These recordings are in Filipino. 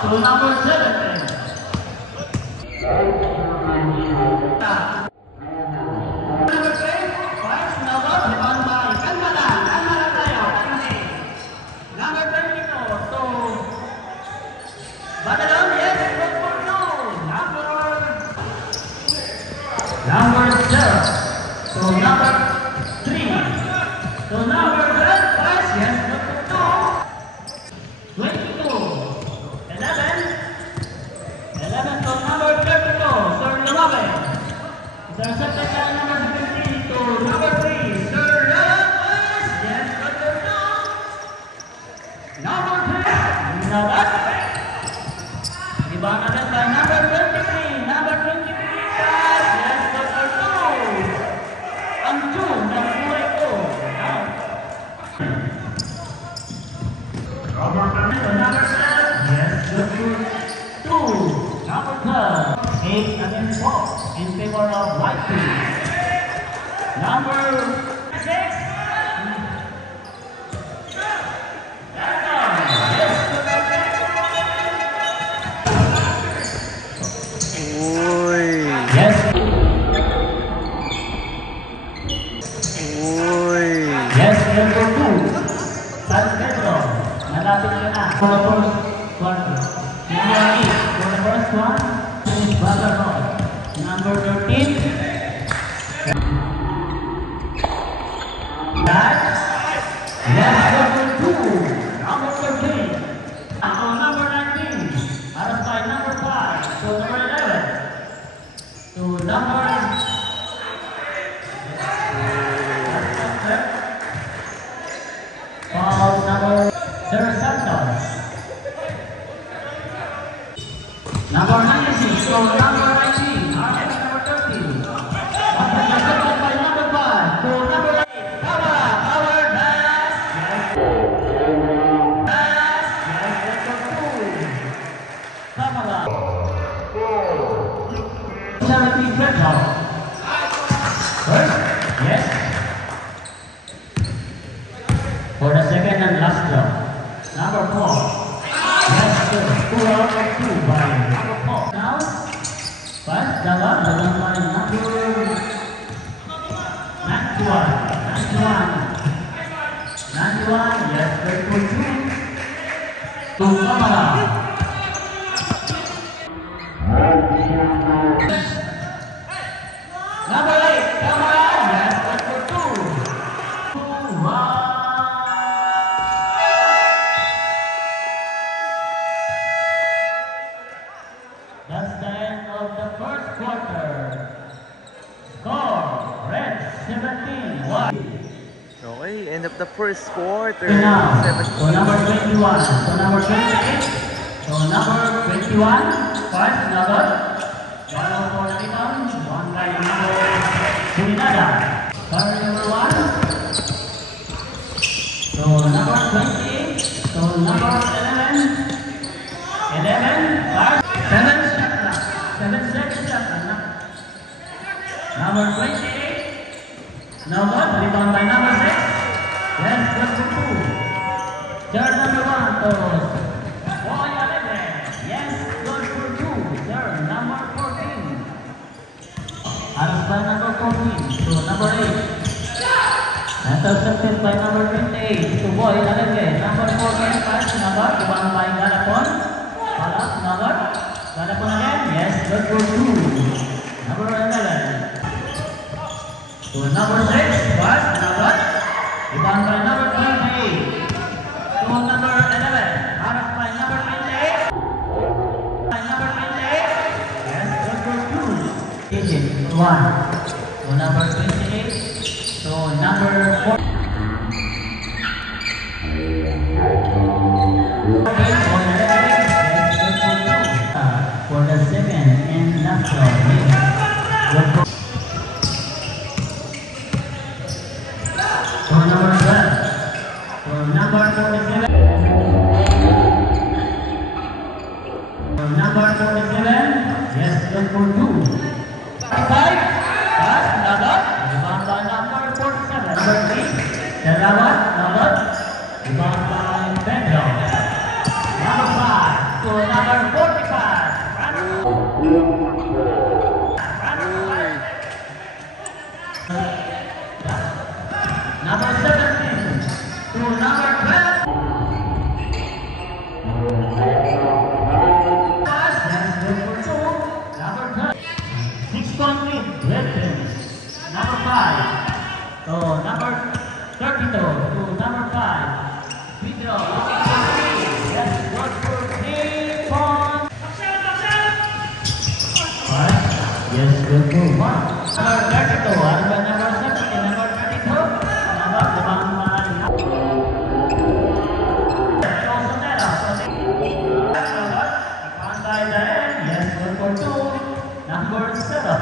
to number 17. Number 3, Vice Nobot, rebound by Kanmala. Kanmala tayo, kasi. Number 22 to Badalon, yes, good for two. Number 0 to number 3 to number 12, Vice, yes, good for two. 22, 11 to number 32, Sir Lumabe. Sir Secretary number 17 to number 3, Sir Lopez. Yes, good for two. Number 3, Nabat. Rebound again by number 23, number 23, yes, good for two. Ang 2, number 42. Number 7, yes, good for 2. Number 12, 8 against 4 in favor of white team. Number 6, yes. Yes, number 2, San Pedro. Malapit ka na. For the first quarter. Number 8, for the first one, finish Brotherhood. Number 13, that. Yes, number 2, number 13. So number 19, out of by number 5, so number 11. To number number Sir Santos. Number 96, so number 19, RX number 30. After by number 5, to number 8, Power Dash. Yes, number 2. Kamala. 17 Petro. First, yes. For the second and last draw. Number 4. Yes, sir. 2 out of 2 by number 4. Now, first, dalam by number 91. 91, yes, very good. To Kamala. Number 8, Kamala, yes, good for 2. That's the end of the first quarter. Score, Red 17, 1. Okay, end of the first quarter. Now, so number 21, so number 28, so number 21, first number, 1 for the rebound, 1 by number Surinada. Third number 1, so number 20, so number 11, first, 7 shot clock, 7 second shot clock. Number 28, number, rebound by number 6. Yes, good for 2. Third number 1 to Boy Alegre. Yes, good for 2. Third number 14. Aras by number 14 to number 8. Intercepted by number 28 to Boy Alegre. Number 14, first number, rebound by Galapon. Palak number, Galapon again. Yes, good for 2. Number 11. To number 6, first number. Rebound by number 28. To number 11. Out by number 28. By number 28. Yes, good for 2. Egypt, 1. To number 28. To number 4. For the second and last round. For number 12, for number 47, for number 47, yes, good for 2. 5, pass, Nabat, rebound by number 47. Number 3, Dalawa, Nabat, rebound by Pedro. Number 5, to number good move. Number 32, ano ba number 17, number 32? Number, lumang Sonera, ipantay na rin. Yes, good for 2. Number 7.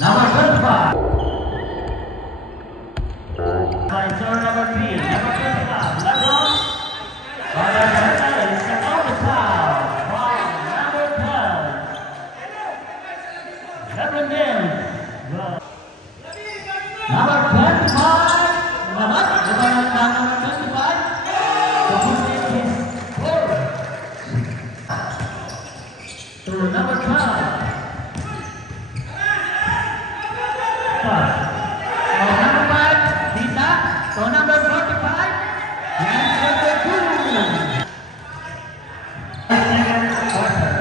Number 25. By turn number 3, number 25. Lebron. Is the only foul. Foul number 12. Lebron James. Number 25. Number 25. To put in his score. To number 12. Number 5, Lisa. So number 45, yes, number 2. Second quarter.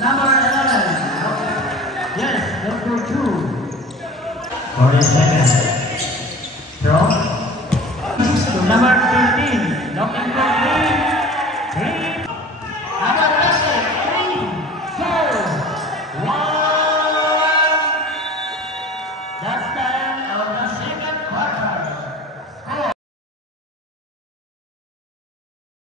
Number 11, yes, number 2. 40 seconds. Throw. To number 13.